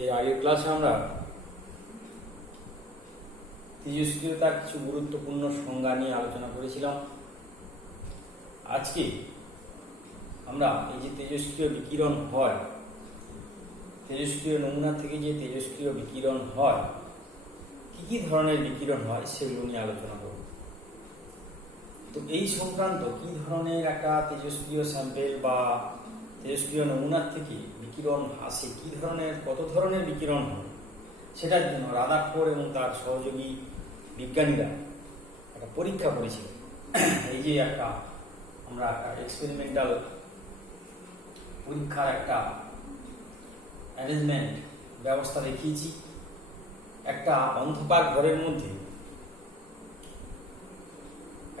এর আগের ক্লাসে আমরা তেজস্ক্রিয়তার কিছু গুরুত্বপূর্ণ সংজ্ঞা নিয়ে আলোচনা করেছিলাম। আজকে আমরা এই যে তেজস্ক্রিয় বিকিরণ হয়, তেজস্ক্রিয় নমুনা থেকে যে তেজস্ক্রিয় বিকিরণ হয়, কি কি ধরনের বিকিরণ হয় সেগুলো নিয়ে আলোচনা করব। তো এই সংক্রান্ত কি ধরনের একটা তেজস্ক্রিয় স্যাম্পেল বা তেজস্ক্রিয় নমুনার থেকে বিকিরণ আসে, কি ধরনের কত ধরনের বিকিরণ হয়, সেটার জন্য রাদারফোর্ড এবং তার সহযোগী বিজ্ঞানীরা একটা পরীক্ষা করেছিলেন। এই যে আমরা একটা এক্সপেরিমেন্টাল পরীক্ষার একটা অ্যারেঞ্জমেন্ট ব্যবস্থা দেখিয়েছি। একটা অন্ধকার ঘরের মধ্যে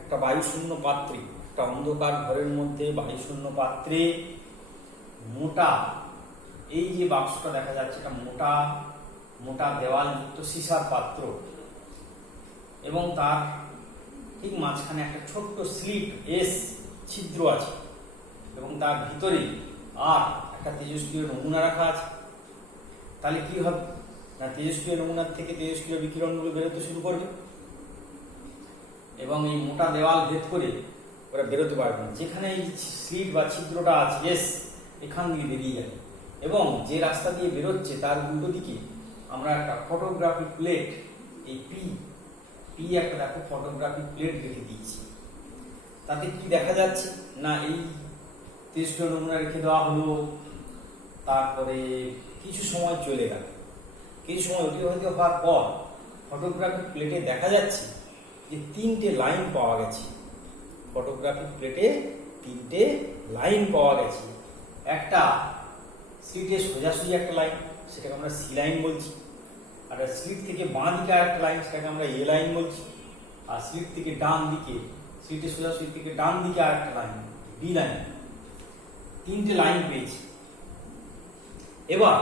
একটা বায়ুশূন্য পাত্রে, একটা অন্ধকার ঘরের মধ্যে বায়ুশূন্য পাত্রে মোটা, এই যে বাক্সটা দেখা যাচ্ছে এটা মোটা মোটা দেওয়ালযুক্ত সীসার পাত্র, এবং তার ঠিক মাঝখানে একটা ছোট্ট স্লিট ছিদ্র আছে, এবং তার ভিতরে আর একটা তেজস্ক্রিয় নমুনা রাখা আছে। তাহলে কি হবে না, তেজস্ক্রিয় নমুনার থেকে তেজস্ক্রিয় বিকিরণগুলো বেরোতে শুরু করবে, এবং এই মোটা দেওয়াল ভেদ করে ওরা বেরোতে পারবে না। যেখানে এই স্লিট বা ছিদ্রটা আছে এখান দিয়ে বেরিয়ে যাবে, এবং যে রাস্তা দিয়ে বেরোচ্ছে তার উল্টো দিকে আমরা একটা ফটোগ্রাফিক প্লেট, এই পি একটা দেখো ফটোগ্রাফিক প্লেট রেখে দিয়েছি। তাতে কি দেখা যাচ্ছে না, এই তেজস্ক্রিয় নমুনা রেখে দেওয়া হলো, তারপরে কিছু সময় চলে গেল, কিছু সময় অতিবাহিত হওয়ার পর ফটোগ্রাফিক প্লেটে দেখা যাচ্ছে যে 3টে লাইন পাওয়া গেছে। ফটোগ্রাফিক প্লেটে 3টে লাইন পাওয়া গেছে। একটা স্লিটে সোজাসুজি একটা লাইন, সেটাকে আমরা সি লাইন বলছি। আর স্লিট থেকে বাঁ দিকে একটা লাইন, সেটাকে আমরা এ লাইন বলছি। আর স্লিট থেকে ডান দিকে, স্লিটে সোজাসুজি থেকে ডান দিকে আর একটা লাইন, বি লাইন। 3টে লাইন পেয়েছি। এবার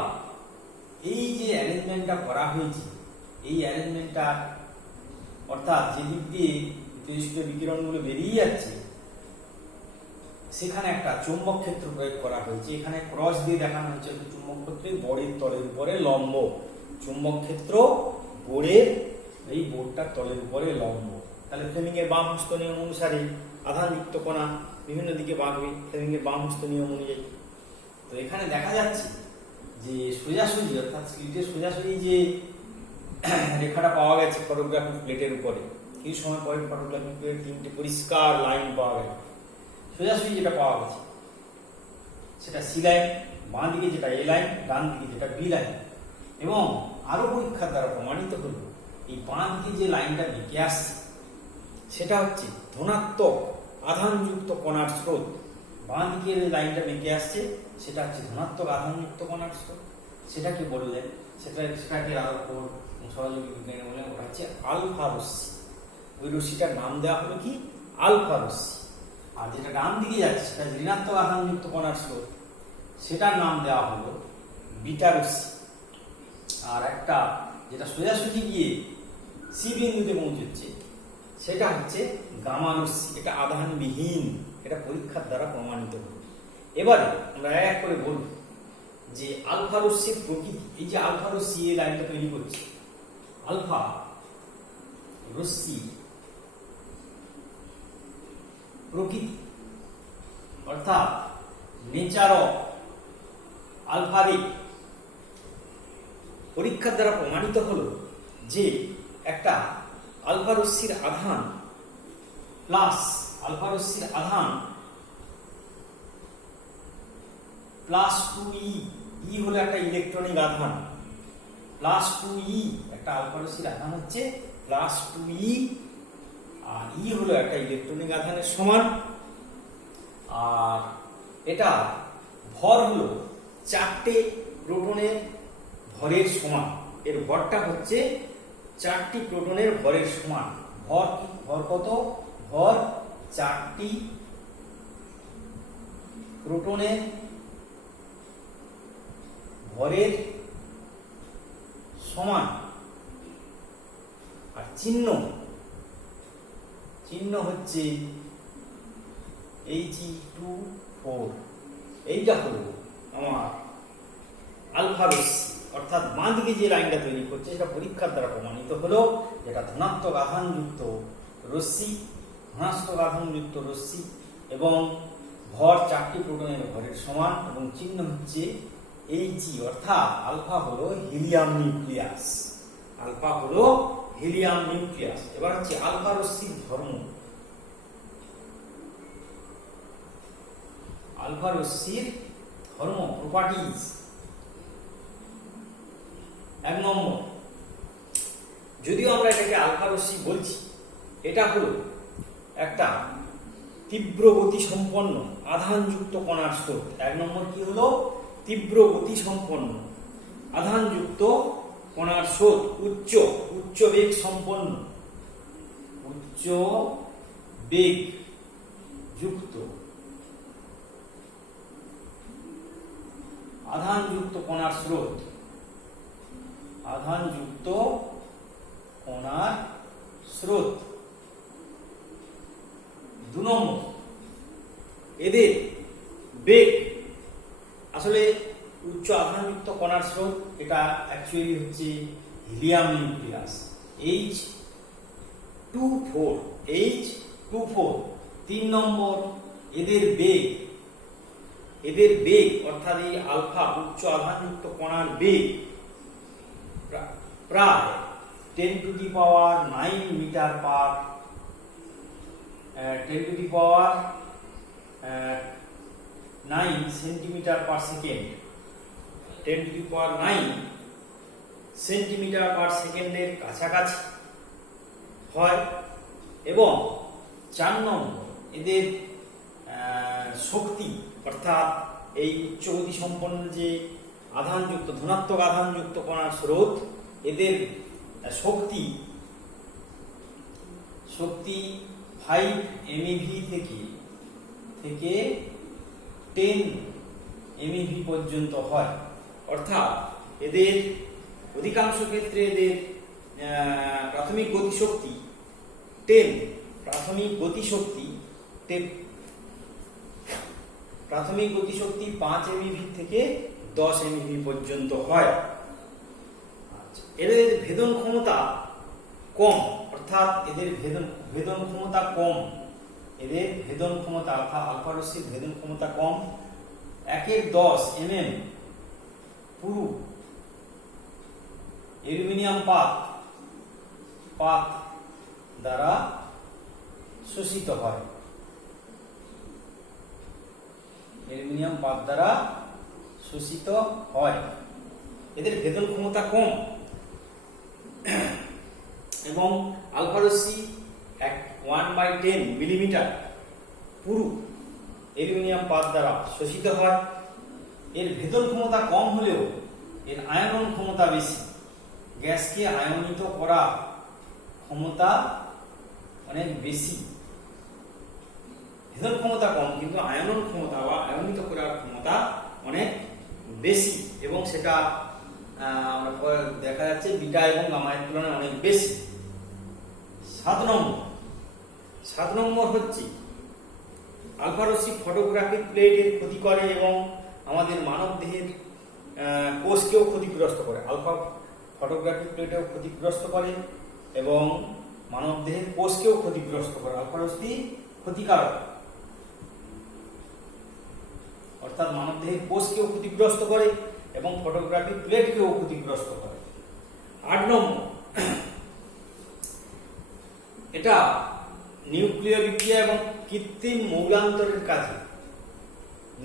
এই যে অ্যারেঞ্জমেন্টটা করা হয়েছে, এই অ্যারেঞ্জমেন্টটা অর্থাৎ যেদিক দিয়ে তেজস্ক্রিয় বিকিরণগুলো বেরিয়ে যাচ্ছে সেখানে একটা চৌম্বক ক্ষেত্র প্রয়োগ করা হয়েছে। এখানে ক্রস দিয়ে দেখানো হয়েছে চুম্বক ক্ষেত্রে বোর্ডের তলের উপরে লম্ব। চুম্বক ক্ষেত্র বোর্ডের, এই বোর্ডটার তলের উপরে লম্ব। তাহলে ফ্লেমিং এর বাম হস্ত নিয়ম অনুসারে আধানযুক্ত কণা বিভিন্ন দিকে বাঁকবে ফ্লেমিং এর বাম হস্ত নিয়ম অনুযায়ী। তো এখানে দেখা যাচ্ছে যে সোজাসুজি, অর্থাৎ স্লিটের সোজাসুজি যে রেখাটা পাওয়া গেছে ফটোগ্রাফিক প্লেটের উপরে, কিছু সময় পরে ফটোগ্রাফিক প্লেটের 3টে পরিষ্কার লাইন পাওয়া গেছে। সোজাসুজি যেটা পাওয়া গেছে সেটা সি লাইন, বাঁ দিকে যেটা এ লাইন, ডান দিকে যেটা বি লাইন। এবং আরো পরীক্ষার দ্বারা প্রমাণিত হলো এই বাঁ দিকে যে লাইনটা বেঁকে আসছে সেটা হচ্ছে ধনাত্মক আধানযুক্ত কণার স্রোত। বাঁ দিকের লাইনটা বেঁকে আসছে সেটা হচ্ছে ধনাত্মক আধানযুক্ত কণার স্রোত। সেটাকে বললেন, সেটাকে আরো সহযোগী বিজ্ঞানী বললেন ওটা হচ্ছে আলফা রশ্মি। ওই রশ্মিটার নাম দেওয়া হলো কি, আলফা রশ্মি। আর যেটা ডান দিকে যাচ্ছে সেটা ঋণাত্মক আধানযুক্ত কণার স্রোত, সেটার নাম দেওয়া হলো বিটা রশ্মি। আর একটা যেটা সোজাসুজি গিয়ে সি বিন্দুতে পৌঁছচ্ছে সেটা হচ্ছে গামা রশ্মি। এটা আধানবিহীন, এটা পরীক্ষার দ্বারা প্রমাণিত হলো। এবারে আমরা এক করে বলব যে আলফা রশ্মির প্রকৃতি। এই যে আলফা রশ্মি এই লাইনটা তৈরি করছে, আলফা রশ্মি প্রকৃতি অর্থাৎ নেচার অফ আলফা রে। পরীক্ষার দ্বারা প্রমাণিত হলো যে একটা আলফা রশ্মির আধান প্লাস আলফা রশ্মির আধান প্লাস 2e, ই হলো একটা ইলেকট্রনিক আধান, প্লাস 2e, একটা আলফা রশ্মির আধান হচ্ছে প্লাস 2e, আর ই হলো একটা ইলেকট্রনিক আধানের সমান। আর এটা ভর হলো 4টে প্রোটনের ভরের সমান। এর ভরটা হচ্ছে 4টি প্রোটনের ভরের সমান। ভর কত? ভর 4টি প্রোটনের ভরের সমান। আর চিহ্ন হচ্ছে He2O4। এইটা হলো আমার আলফা রশ্মি, অর্থাৎ অর্থাৎ বাঁ দিকে যে লাইনটা তৈরি করছে সেটা পরীক্ষার দ্বারা প্রমাণিত হলো, যেটা ধনাত্মক আধানযুক্ত রশ্মি, ধনাত্মক আধানযুক্ত রশ্মি এবং ভর 4টি প্রোটনের ভরের সমান এবং চিহ্ন হচ্ছে Hg, অর্থাৎ আলফা হলো হিলিয়াম নিউক্লিয়াস। আলফা হলো হিলিয়াম নিউক্লিয়াস। এবার হচ্ছে আলফা রশ্মির ধর্ম। আলফা রশ্মির ধর্ম, প্রপার্টিজ। 1 নম্বর, যদিও আমরা এটাকে আলফা রশ্মি বলছি, এটা হলো একটা তীব্র গতি সম্পন্ন আধানযুক্ত কণার স্রোত। 1 নম্বর কি হলো? তীব্র গতি সম্পন্ন আধানযুক্ত কণার স্রোত, উচ্চ বেগ সম্পন্ন, উচ্চ বেগ যুক্ত আধানযুক্ত কণার স্রোত, আধানযুক্ত কণার স্রোত। 2 নম্বর, এদের বেগ, আসলে উচ্চ আধানযুক্ত কণার স্রোত এটা অ্যাকচুয়ালি হচ্ছে হিলিয়াম নিউক্লিয়াস H24। 3 নম্বর, এদের বেগ অর্থাৎ এই আলফা উচ্চ আধানযুক্ত কণার বেগ প্রায় 10⁹ metre per 10⁹ centimetre per second, 10⁹ centimetre per সেকেন্ডের কাছাকাছি হয়। এবং 4 নম্বর, এদের শক্তি অর্থাৎ এই উচ্চগতি সম্পন্ন যে আধানযুক্ত ধনাত্মক আধানযুক্ত কণার স্রোত, এদের শক্তি 5 MeV থেকে 10 MeV পর্যন্ত হয়। অর্থাৎ এদের অধিকাংশ ক্ষেত্রে এদের প্রাথমিক গতিশক্তি 10, প্রাথমিক গতিশক্তি 5 MeV থেকে 10 MeV পর্যন্ত হয়। এদের ভেদন ক্ষমতা কম, অর্থাৎ এদের ভেদন ক্ষমতা কম, এদের ভেদন ক্ষমতা আলফা রশ্মির ভেদন ক্ষমতা কম। 1/10 mm পুরু অ্যালুমিনিয়াম পাত দ্বারা শোষিত হয়, অ্যালুমিনিয়াম পাত দ্বারা শোষিত হয়। এদের ভেদন ক্ষমতা কম এবং আলফা রশ্মি 1/10 মিলিমিটার পুরু অ্যালুমিনিয়াম পাত দ্বারা শোষিত হয়। এর ভেদন ক্ষমতা কম হলেও এর আয়নন ক্ষমতা বেশি, গ্যাসকে আয়নিত করা ক্ষমতা অনেক বেশি। ভেদন ক্ষমতা কম কিন্তু আয়নন ক্ষমতা বা আয়নিত করার ক্ষমতা অনেক বেশি, এবং সেটা দেখা যাচ্ছে বিটা এবং গামার তুলনায় অনেক বেশি। 7 নম্বর হচ্ছে আলফা রশ্মি ফটোগ্রাফিক প্লেটের ক্ষতি করে এবং আমাদের মানব দেহের কোষকেও ক্ষতিগ্রস্ত করে। আলফা ফটোগ্রাফিক প্লেটেও ক্ষতিগ্রস্ত করে এবং মানব দেহের কোষকেও ক্ষতিগ্রস্ত করে। আলফা রশ্মি ক্ষতিকারক, অর্থাৎ মানব দেহের কোষকেও ক্ষতিগ্রস্ত করে এবং ফটোগ্রাফিক প্লেটকেও ক্ষতিগ্রস্ত করে। 8 নম্বর, এটা নিউক্লিয় বিক্রিয়া এবং কৃত্রিম মৌলান্তরের কাজে,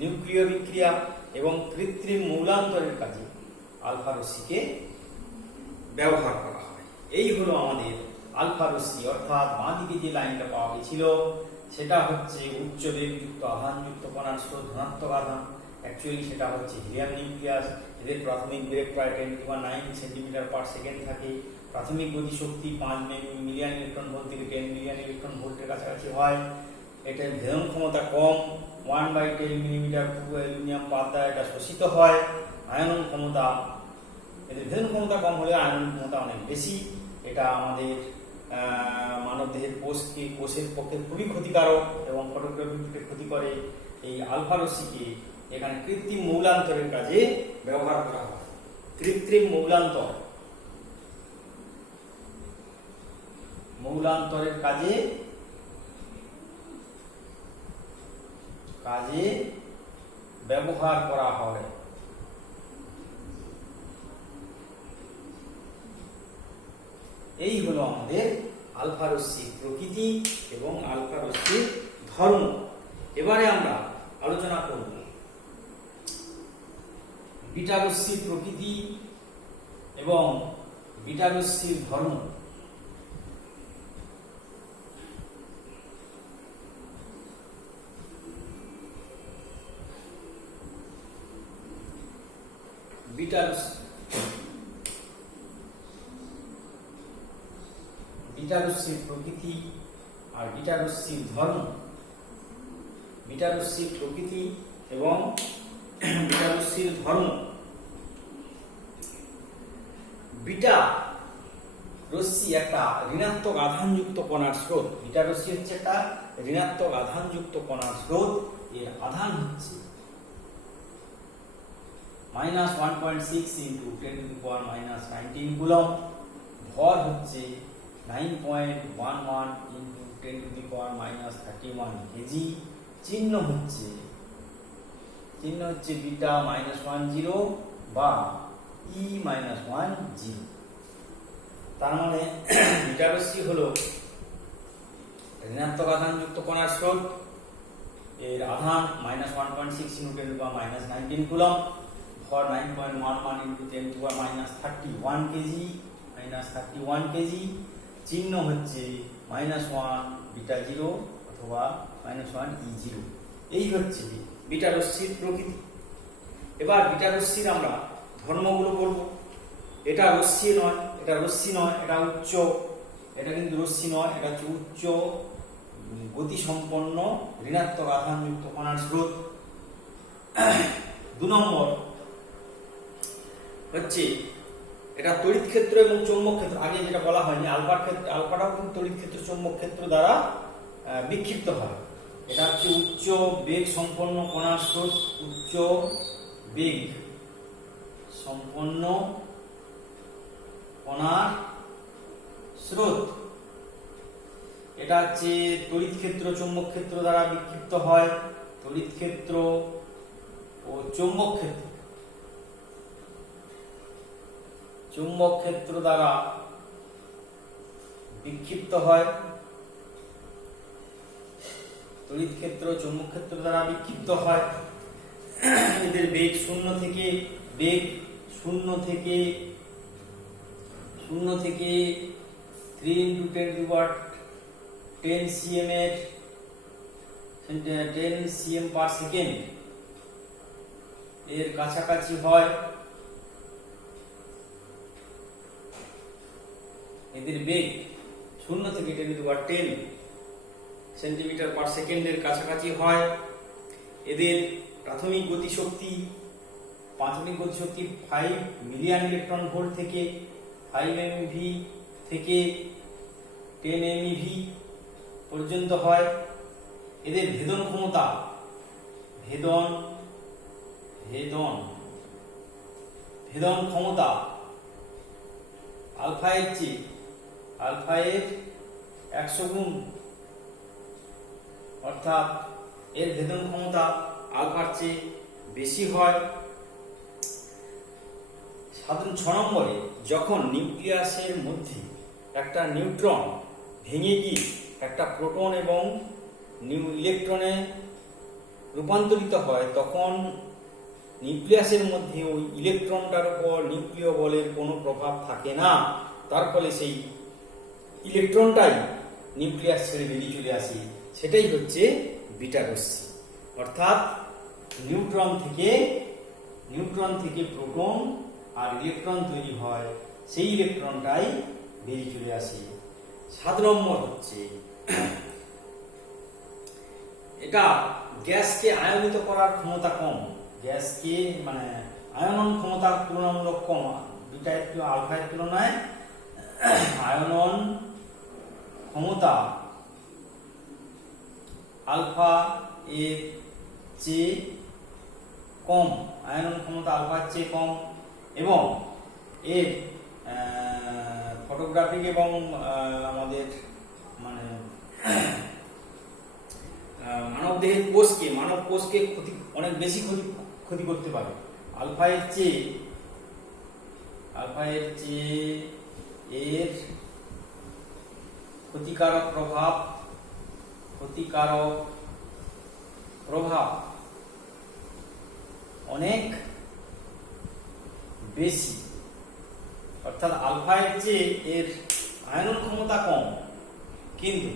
নিউক্লিয় বিক্রিয়া এবং কৃত্রিম মৌলান্তরের কাজে আলফা রশ্মিকে ব্যবহার করা হয়। এই হলো আমাদের আলফা রশ্মি, অর্থাৎ বাঁ দিকে যে লাইনটা পাওয়া গেছিল সেটা হচ্ছে উচ্চ বেগযুক্ত আধানযুক্ত কণার স্রোত, ধনাত্মক আধান, অ্যাকচুয়ালি সেটা হচ্ছে হিলিয়াম নিউক্লিয়াস। এদের প্রাথমিক বেগ প্রায় 10⁻9 সেন্টিমিটার পার সেকেন্ড থাকে। প্রাথমিক গতিশক্তি 5 মিলিয়ন ইলেকট্রন ভোল্ট থেকে 10 মিলিয়ন ইলেকট্রন ভোল্টের কাছাকাছি হয়। এটার ভেদন ক্ষমতা কম, 1/10 মিলিমিটার পুরু অ্যালুমিনিয়াম পাত দ্বারা এটা শোষিত হয়। আয়নন ক্ষমতা, এদের ভেদন ক্ষমতা কম হলে আয়নন ক্ষমতা অনেক বেশি। এটা আমাদের মানবদেহের কোষের পক্ষে খুবই ক্ষতিকারক এবং ফটোগ্রাফিতে ক্ষতি করে। এই আলফা রশ্মিকে এখানে কৃত্রিম মৌলান্তরের কাজে ব্যবহার করা হয়। কৃত্রিম মৌলান্তরের কাজে ব্যবহার করা হয়। এই হলো আমাদের আলফা রশ্মির প্রকৃতি এবং আলফা রশ্মির ধর্ম। এবারে আমরা আলোচনা করব বিটা রশ্মির প্রকৃতি এবং বিটা রশ্মির ধর্ম। বিটা রশ্মির প্রকৃতি আর বিটা রশ্মির ধর্ম। বিটা রশ্মির প্রকৃতি এবং বিটা রশ্মির ধর্ম। বিটা রশ্মি একটা ঋণাত্মক আধানযুক্ত কণার স্রোত। বিটা রশ্মি হচ্ছে একটা ঋণাত্মক আধানযুক্ত কণার স্রোত। এর আধান হচ্ছে -1.6 ইন্টু 10⁻⁻19 কুলম্ব। ভর হচ্ছে 9.11 ইন্টু 10⁻�31 কেজি। চিহ্ন হচ্ছে বিটা -10 বা E-10। তার মানে বিটা রশ্মি হলো ঋণাত্মক আধানযুক্ত কণার স্রোত। এর আধান -1.6 ইন্টু 10⁻⁻19 কুলম্ব। ভর 9.11 ইন্টু 10⁻31 কেজি, -31 কেজি। চিহ্ন হচ্ছে -1 বিটা 0 অথবা -1 E0। এই হচ্ছে বিটা রশ্মির প্রকৃতি। এবার বিটা রশ্মির আমরা ধর্মগুলো বলব। এটা রশ্মি নয়, এটা উচ্চ। এটা কিন্তু রশ্মি নয়, এটা হচ্ছে উচ্চ গতিসম্পন্ন ঋণাত্মক আধানযুক্ত কণার স্রোত। 2 নম্বর হচ্ছে এটা তড়িৎ ক্ষেত্র এবং চৌম্বক ক্ষেত্র। আগে যেটা বলা হয়নি, আলফাটাও কিন্তু তড়িৎ ক্ষেত্র চৌম্বক ক্ষেত্র দ্বারা বিক্ষিপ্ত হয়। এটা হচ্ছে উচ্চ বেগ সম্পন্ন কণার স্রোত। উচ্চ বেগ সম্পন্ন কণার স্রোত। এটা হচ্ছে তড়িৎ ক্ষেত্র চৌম্বক ক্ষেত্র দ্বারা বিক্ষিপ্ত হয়। তড়িৎ ক্ষেত্র ও চৌম্বক ক্ষেত্র দ্বারা বিক্ষিপ্ত হয়। তড়িৎ ক্ষেত্র চৌম্বক ক্ষেত্র দ্বারা বিক্ষিপ্ত হয়। এদের বেগ শূন্য থেকে 3 ইন্টু 10⁻10 cm পার সেকেন্ড এর কাছাকাছি হয়। এদের বেগ শূন্য থেকে 10⁻10 সেন্টিমিটার পার সেকেন্ডের কাছাকাছি হয়। এদের প্রাথমিক গতিশক্তি 5 মিলিয়ন ইলেকট্রন ভোল্ট থেকে 5 MeV থেকে 10 MeV পর্যন্ত হয়। এদের ভেদন ক্ষমতা আলফা এর 100 গুণ, অর্থাৎ এর ভেদন ক্ষমতা আলফার চেয়ে বেশি হয়। 6 নম্বরে যখন নিউক্লিয়াসের মধ্যে একটা নিউট্রন ভেঙে গিয়ে একটা প্রোটন এবং ইলেকট্রনে রূপান্তরিত হয়, তখন নিউক্লিয়াসের মধ্যে ওই ইলেকট্রনটার উপর নিউক্লিয় বলের কোনো প্রভাব থাকে না। তার ফলে সেই ইলেকট্রনটাই নিউক্লিয়াস ছেড়ে বেরিয়ে চলে আসে। সেটাই হচ্ছে বিটা রশ্মি। অর্থাৎ নিউট্রন থেকে প্রোটন আর ইলেকট্রন তৈরি হয়, সেই ইলেকট্রনটাই বেরিয়ে চলে আসে। 7 নম্বর হচ্ছে এটা গ্যাসকে আয়নিত করার ক্ষমতা কম। গ্যাসকে আয়নন ক্ষমতা তুলনামূলক কম। আলফা এর তুলনায় আয়নন ক্ষমতা আলফা এর চেয়ে কম। এবং এর ফটোগ্রাফিক এবং আমাদের মানে মানব কোষকে অনেক বেশি ক্ষতি করতে পারে। আলফা এর চেয়ে এর ক্ষতিকারক প্রভাব অনেক বেশি, অর্থাৎ আলফা এর চেয়ে এর আয়নন ক্ষমতা কম, কিন্তু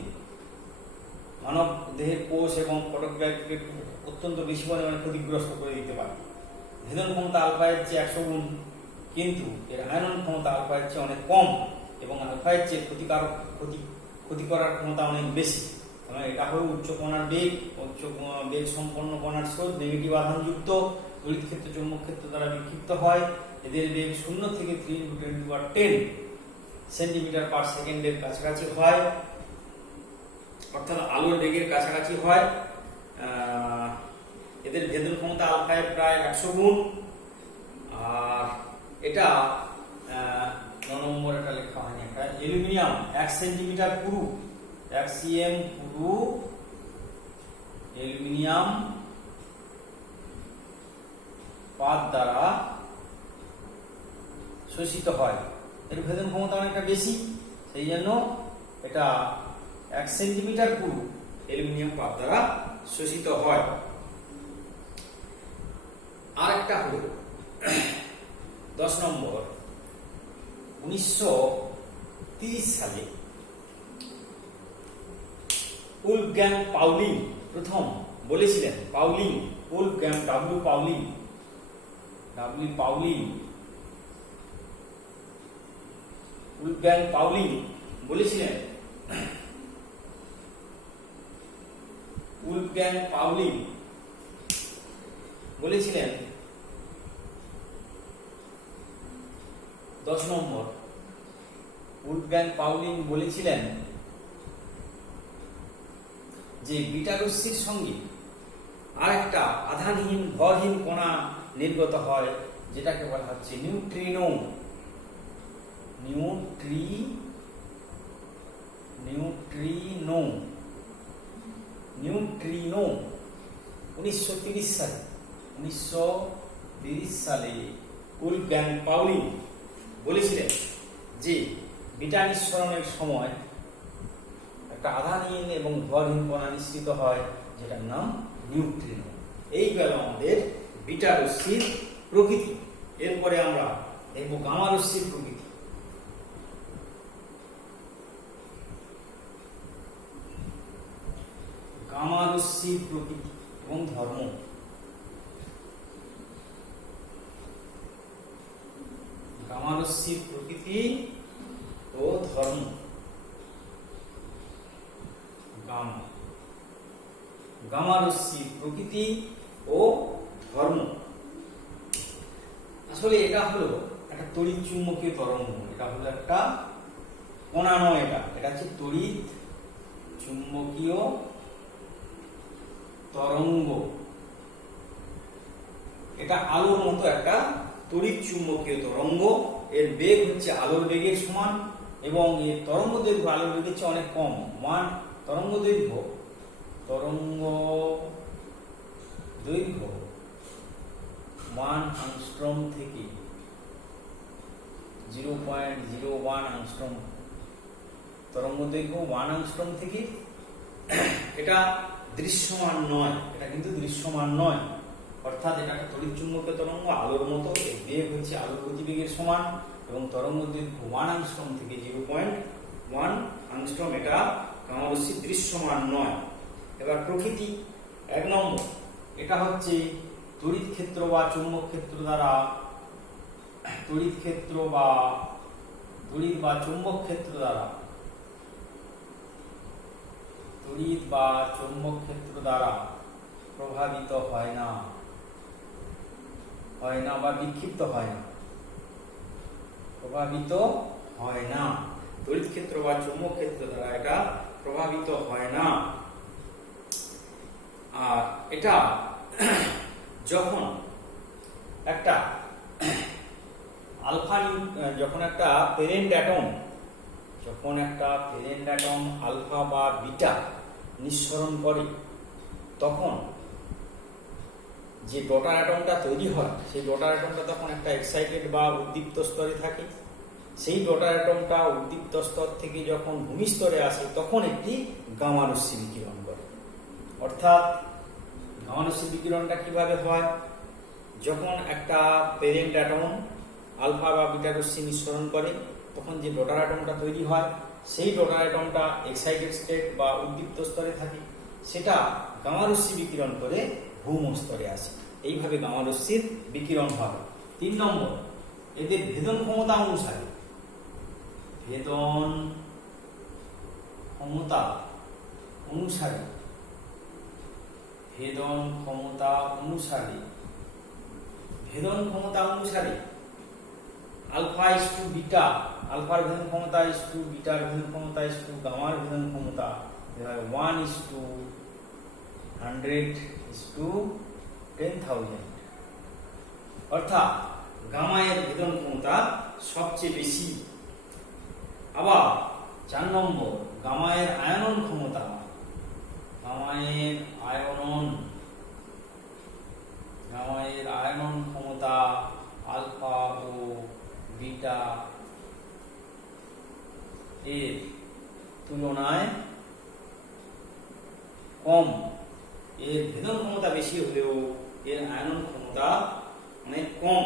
মানব দেহের কোষ এবং ফটোগ্রাফিকে অত্যন্ত বেশি পরিমাণে ক্ষতিগ্রস্ত করে দিতে পারে। ভেদন ক্ষমতা আলফা এর চেয়ে 100 গুণ, কিন্তু এর আয়নন ক্ষমতা আলফা এর চেয়ে অনেক কম এবং আলফা এর চেয়ে ক্ষতি করার ক্ষমতা অনেক বেশি। কারণ এটা হলো উচ্চ বেগ সম্পন্ন কণার স্রোত, নেগেটিভ আধানযুক্ত, তড়িৎ ক্ষেত্র চৌম্বক ক্ষেত্র দ্বারা বিক্ষিপ্ত হয়। এদের বেগ 0 থেকে 3 × 10⁻10 সেন্টিমিটার/সেকেন্ডের কাছাকাছি হয়, অর্থাৎ আলোর বেগের কাছাকাছি হয়। এদের ভেদন ক্ষমতা আলফা এর প্রায় 100 গুণ। আর এটা 9 নম্বর এটা লেখা হয়নি, একটা অ্যালুমিনিয়াম 1 সেন্টিমিটার পুরু 1 cm পুরু অ্যালুমিনিয়াম পাত দ্বারা শোষিত হয়। এর ভেদন ক্ষমতা অনেকটা বেশি, সেই জন্য এটা 1 সেন্টিমিটার পুরু অ্যালুমিনিয়াম পাত দ্বারা শোষিত হয়। আর একটা হলো 10 নম্বর, 1930 সালে উলফগ্যাং পাউলিং প্রথম বলেছিলেন, উলফগ্যাং পাউলিং বলেছিলেন বলেছিলেন 10 নম্বর, উলফগ্যাং পাউলিং বলেছিলেন যে বিটা রশ্মির সঙ্গে আরেকটা আধানহীন ভরহীন কণা নির্গত হয়, যেটাকে বলা হচ্ছে নিউট্রিনো। 1930 সালে উলফগ্যাং পাউলিং বলেছিলেন যে বিটা নিঃসরণের সময় একটা আধানহীন এবং ভরহীন কণা নিঃসৃত হয়, যেটার নাম নিউট্রিনো। এই গেল আমাদের বিটা রশ্মির প্রকৃতি। এরপরে আমরা দেখব গামা রশ্মির প্রকৃতি। গামা রশ্মির প্রকৃতি এবং ধর্ম। গামা রশ্মির প্রকৃতি ও ধর্ম। গামা রশ্মির প্রকৃতি ও ধর্ম। আসলে এটা হলো একটা তড়িৎ চুম্বকীয় তরঙ্গ। এটা হলো একটা কণা নয়, এটা হচ্ছে তড়িৎ চুম্বকীয় তরঙ্গ। এটা আলোর মতো একটা তড়িৎ চুম্বকীয় তরঙ্গ। এর বেগ হচ্ছে আলোর বেগের সমান এবং এর তরঙ্গ দৈর্ঘ্য আলোর বেগের চেয়ে অনেক কম। তরঙ্গ দৈর্ঘ্য 1 অ্যাংস্ট্রম থেকে 0.01 অ্যাংস্ট্রম। তরঙ্গ দৈর্ঘ্য 1 অ্যাংস্ট্রম থেকে। এটা দৃশ্যমান নয়, এটা কিন্তু দৃশ্যমান নয়, অর্থাৎ এটা একটা তড়িৎ চুম্বকীয় তরঙ্গ আলোর মতো। এর বেগ হচ্ছে আলোর গতিবেগের সমান এবং তরঙ্গ দৈর্ঘ্য 1 অ্যাংস্ট্রম থেকে 0.1 অ্যাংস্ট্রম। এটা গামা রশ্মি দৃশ্যমান নয়। এবার প্রকৃতি 1 নম্বর, এটা হচ্ছে তড়িৎ ক্ষেত্র বা চুম্বক ক্ষেত্র দ্বারা তড়িৎ বা চুম্বক ক্ষেত্র দ্বারা প্রভাবিত হয় না বা বিক্ষিপ্ত হয় না। তড়িৎ ক্ষেত্র বা চুম্বক ক্ষেত্র দ্বারা এটা প্রভাবিত হয় না। আর এটা যখন একটা যখন একটা প্যারেন্ট অ্যাটম আলফা বা বিটা নিঃসরণ করে, তখন যে ডটার অ্যাটমটা তৈরি হয় সেই ডটার অ্যাটমটা তখন একটা এক্সাইটেড বা উদ্দীপ্ত স্তরে থাকে। সেই ডটার অ্যাটমটা উদ্দীপ্ত স্তর থেকে যখন ভূমি স্তরে আসে তখন একটি গামা রশ্মি বিকিরণ করে। অর্থাৎ গামা রশ্মি বিকিরণটা কিভাবে হয়? যখন একটা প্যারেন্ট অ্যাটম আলফা বা বিটা রশ্মি নিঃসরণ করে তখন যে ডটার অ্যাটমটা তৈরি হয় সেই ডটার অ্যাটমটা এক্সাইটেড স্টেট বা উদ্দীপ্ত স্তরে থাকে, সেটা গামা রশ্মি বিকিরণ করে ভৌম স্তরে আসে। এইভাবে গামা রশ্মির বিকিরণ হয়। 3 নম্বর, এদের ভেদন ক্ষমতা অনুসারে ভেদন ক্ষমতা অনুসারে আলফা ইস টু বিটা, আলফার ভেদন ক্ষমতা ইস টু বিটার ভেদন ক্ষমতা ইস টু গামার ভেদন ক্ষমতা 1:100 ইস টু 10,000। অর্থাৎ গামা এর ভেদন ক্ষমতা সবচেয়ে বেশি। আবার 4 নম্বর, গামা এর আয়নন ক্ষমতা আলফা ও বিটা এর তুলনায় কম। এর ভেদন ক্ষমতা বেশি হলেও এর আয়নন ক্ষমতা অনেক কম।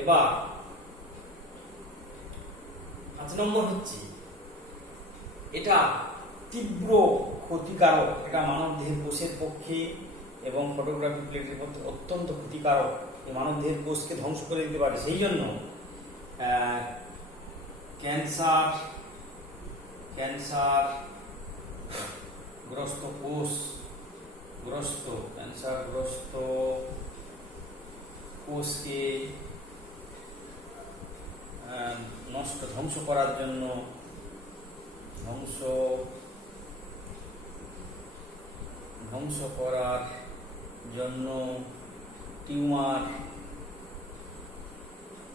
এবার 5 নম্বর হচ্ছে, এটা তীব্র ক্ষতিকারক, এটা মানবদেহের কোষের পক্ষে এবং ফটোগ্রাফি প্লেটের পক্ষে অত্যন্ত ক্ষতিকারক। এই মানবদেহের কোষকে ধ্বংস করে দিতে পারে। সেই জন্য ক্যান্সারগ্রস্ত কোষকে ধ্বংস করার জন্য টিউমার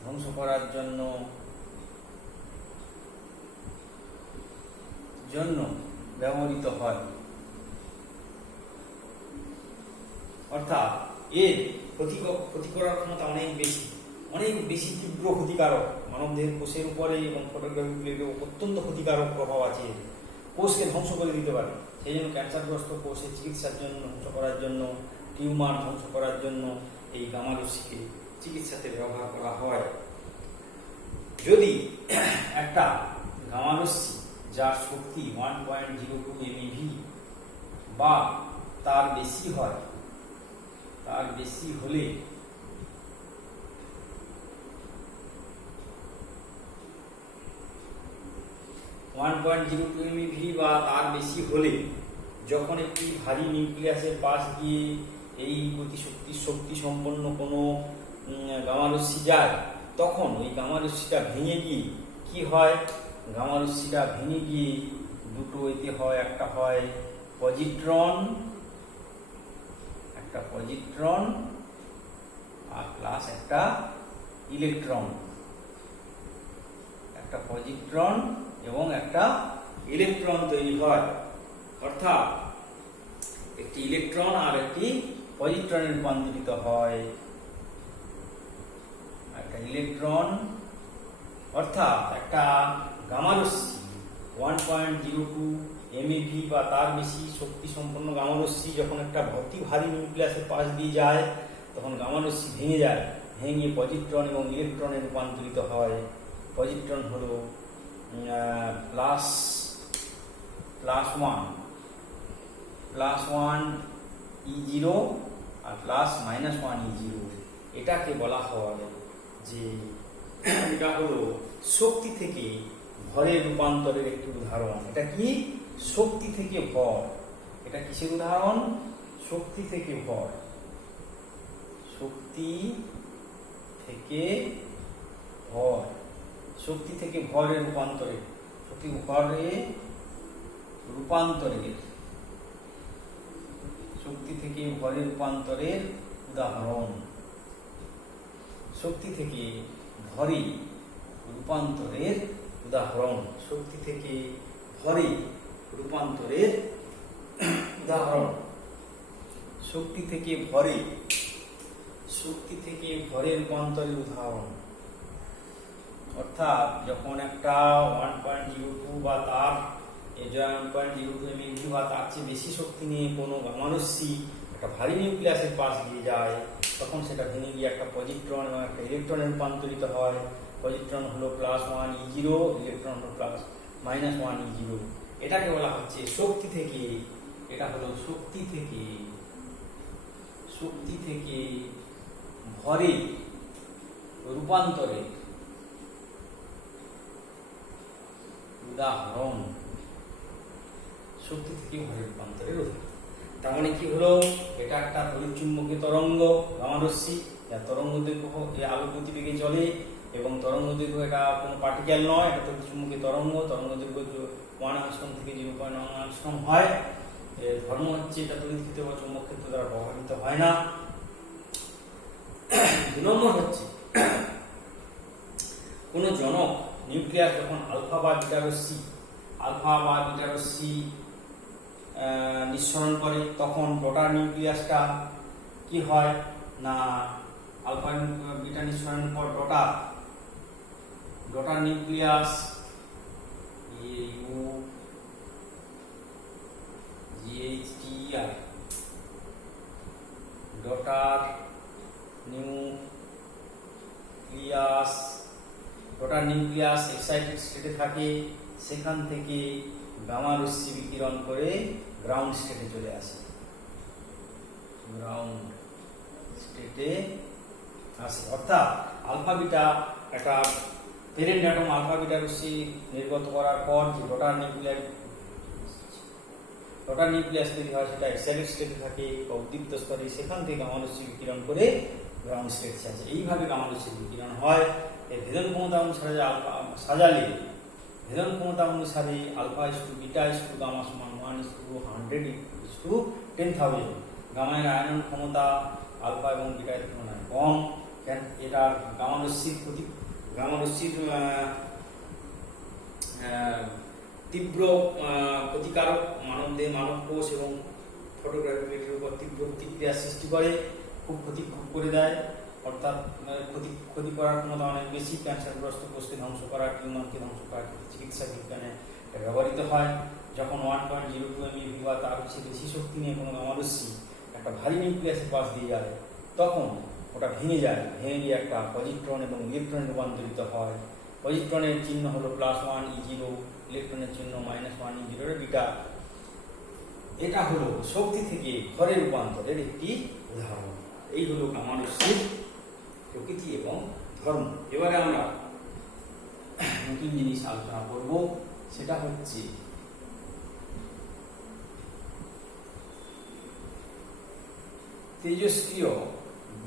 ধ্বংস করার জন্য ব্যবহৃত হয়। অর্থাৎ এর ক্ষতি করার ক্ষমতা অনেক বেশি তীব্র ক্ষতিকারক। মানবদেহের কোষের উপরে এবং ফটোগ্রাফি প্লেটে অত্যন্ত ক্ষতিকারক প্রভাব আছে। কোষকে ধ্বংস করে দিতে পারে। সেই জন্য ক্যান্সারগ্রস্ত কোষের চিকিৎসার জন্য, ধ্বংস করার জন্য, টিউমার ধ্বংস করার জন্য এই গামা রশ্মিকে চিকিৎসাতে ব্যবহার করা হয়। যদি একটা গামা রশ্মি যার শক্তি 1.02 MeV বা তার বেশি হলে যখন একটি ভারী নিউক্লিয়াসের পাশ দিয়ে এই শক্তি সম্পন্ন কোনো গামা রশ্মি যায়, তখন ওই গামা রশ্মিটা ভেঙে গিয়ে কি হয়? গামা রশ্মিটা ভেঙে গিয়ে দুটো এতে হয়, একটা হয় পজিট্রন আর প্লাস একটা ইলেকট্রন। একটা পজিট্রন এবং একটা ইলেকট্রন তৈরি হয়। অর্থাৎ একটি ইলেকট্রন আর একটি পজিট্রনে রূপান্তরিত হয়। একটা ইলেকট্রন, অর্থাৎ একটা গামা রশ্মি 1.02 MeV বা তার বেশি শক্তি সম্পন্ন গামা রশ্মি যখন একটা ভারী নিউক্লিয়াসের পাশ দিয়ে যায়, তখন গামা রশ্মি ভেঙে পজিট্রন এবং ইলেকট্রনে রূপান্তরিত হয়। পজিট্রন হলো +1 E0 আর +-1 E0। এটাকে বলা হয় যে এটা হলো শক্তি থেকে ভরের রূপান্তরের একটি উদাহরণ। এটা কি? শক্তি থেকে ভর। এটা কিসের উদাহরণ? শক্তি থেকে ভর। শক্তি থেকে ভরের রূপান্তরের উদাহরণ। শক্তি থেকে ভরে রূপান্তরের উদাহরণ। শক্তি থেকে ভরে রূপান্তরের উদাহরণ। শক্তি থেকে ভরে রূপান্তরের উদাহরণ অর্থাৎ যখন একটা 1.02 বা তার 1.02 MeV বা তার চেয়ে বেশি শক্তি নিয়ে কোনো গামা রশ্মি একটা ভারী নিউক্লিয়াসের পাশ দিয়ে যায়, তখন সেটা ভেঙে গিয়ে একটা পজিট্রন এবং একটা ইলেকট্রনে রূপান্তরিত হয়। পজিট্রন হলো +1 E0, ইলেকট্রন হলো -1 E0। এটাকে বলা হচ্ছে শক্তি থেকে। এটা হলো শক্তি থেকে ভরে রূপান্তরের উদাহরণ। শক্তি থেকে ভরে রূপান্তরের উদাহরণ। তার মানে কি হলো, এটা একটা তড়িৎচুম্বকীয় তরঙ্গ গামা রশ্মি, যার তরঙ্গ দৈর্ঘ্য আলোর গতিবেগে চলে এবং তরঙ্গ দৈর্ঘ্য এটা কোনো পার্টিকেল নয়, এটা তড়িৎচুম্বকীয় তরঙ্গ। তরঙ্গ দৈর্ঘ্য 1 অ্যাংস্ট্রম থেকে 0.1 অ্যাংস্ট্রম হয়। ধর্ম হচ্ছে এটা তড়িৎ ক্ষেত্র বা চৌম্বক ক্ষেত্র দ্বারা প্রভাবিত হয় না। 2 নম্বর হচ্ছে কোন জনক নিউক্লিয়াস যখন আলফা বা বিটা রশ্মি নিঃসরণ করে, তখন ডটার নিউক্লিয়াসটা কি হয় না, আলফা বিটা নিঃসরণের পর daughter nucleus daughter nucleus excited স্টেটে থাকে। সেখান থেকে গামা রশ্মি বিকিরণ করে গ্রাউন্ড স্টেটে চলে আসে। অর্থাৎ আলফা বিটা একটা প্যারেন্ট অ্যাটম আলফা বিটা রশ্মি নির্গত করার পর যে ডটার নিউক্লিয়াস তৈরি হয়, সেটা এক্সাইটেড স্টেটে থাকে বা উদ্দীপ্ত স্তরে। সেখান থেকে গামা রশ্মি বিকিরণ করে গ্রাউন্ড স্টেটে আসে। এইভাবে গামা রশ্মি বিকিরণ হয়। এই ভেদন ক্ষমতা অনুসারে আলফা ইসটু বিটা ইসটু গামা সমান 1:100:10,000। গামার আয়নন ক্ষমতা আলফা এবং বিটার তুলনায় কম। এটা গামা রশ্মির তীব্র ক্ষতিকারক মানবদেহ, মানব কোষ এবং ফটোগ্রাফি প্লেটের উপর তীব্র প্রতিক্রিয়া সৃষ্টি করে, খুব ক্ষতি করে দেয়। অর্থাৎ ক্ষতি করার ক্ষমতা অনেক বেশি। ক্যান্সারগ্রস্ত কোষকে ধ্বংস করা, টিউমারকে ধ্বংস করার ক্ষেত্রে চিকিৎসা বিজ্ঞানে ব্যবহৃত হয়। যখন 1.02 MeV বা তার চেয়ে বেশি শক্তি নিয়ে কোনো গামা রশ্মি একটা ভারী নিউক্লিয়াসের পাশ দিয়ে যায়, তখন ওটা ভেঙে গিয়ে একটা পজিট্রন এবং ইলেকট্রনে রূপান্তরিত হয়। পজিট্রনের চিহ্ন হলো +1 E0, ইলেকট্রনের চিহ্ন -1 E0 বিটা। এটা হলো শক্তি থেকে ভরে রূপান্তরের একটি উদাহরণ। এই হলো গামা রশ্মির প্রকৃতি এবং ধর্ম। এবারে আমরা নতুন জিনিস আলোচনা করব, সেটা হচ্ছে তেজস্ক্রিয়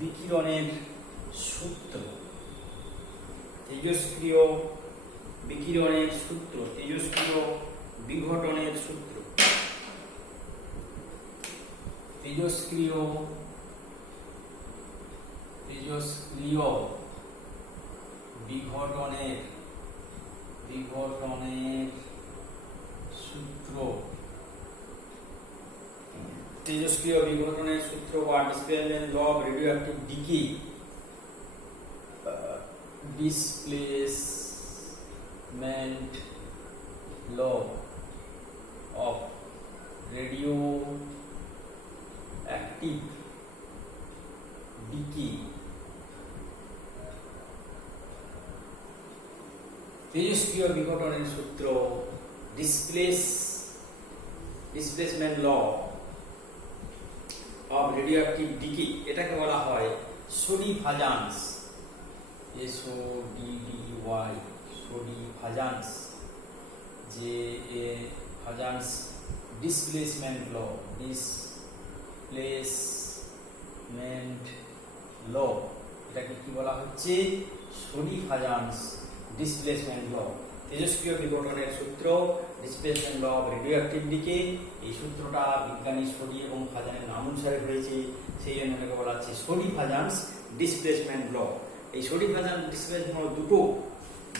বিকিরণের সূত্র। তেজস্ক্রিয় বিঘটনের সূত্র। তেজস্ক্রিয় বিঘটনের সূত্র। তেজস্ক্রিয় বিঘটনের সূত্র বা displacement law of radioactive decay. Displacement law of radioactive decay. তেজস্ক্রিয় বিঘটনের সূত্র, displacement law of radioactive decay. এটাকে বলা হয় সোডিভাজান্স। SODDY, সোডিভাজান্স। ভাজান্স ডিসপ্লেসমেন্ট ল। এটাকে কি বলা হচ্ছে? সোডিভাজান্স ডিসপ্লেসমেন্ট ল। তেজস্ক্রিয় বিঘটনের সূত্র, displacement law of radioactive decay. এই সূত্রটা বিজ্ঞানী সোডি এবং ভাজানের নাম অনুসারে হয়েছে, সেই জন্য এটাকে বলা হচ্ছে সোডিভাজান্স ডিসপ্লেসমেন্ট ল। এই সোডিভাজান্স ডিসপ্লেসমেন্ট ল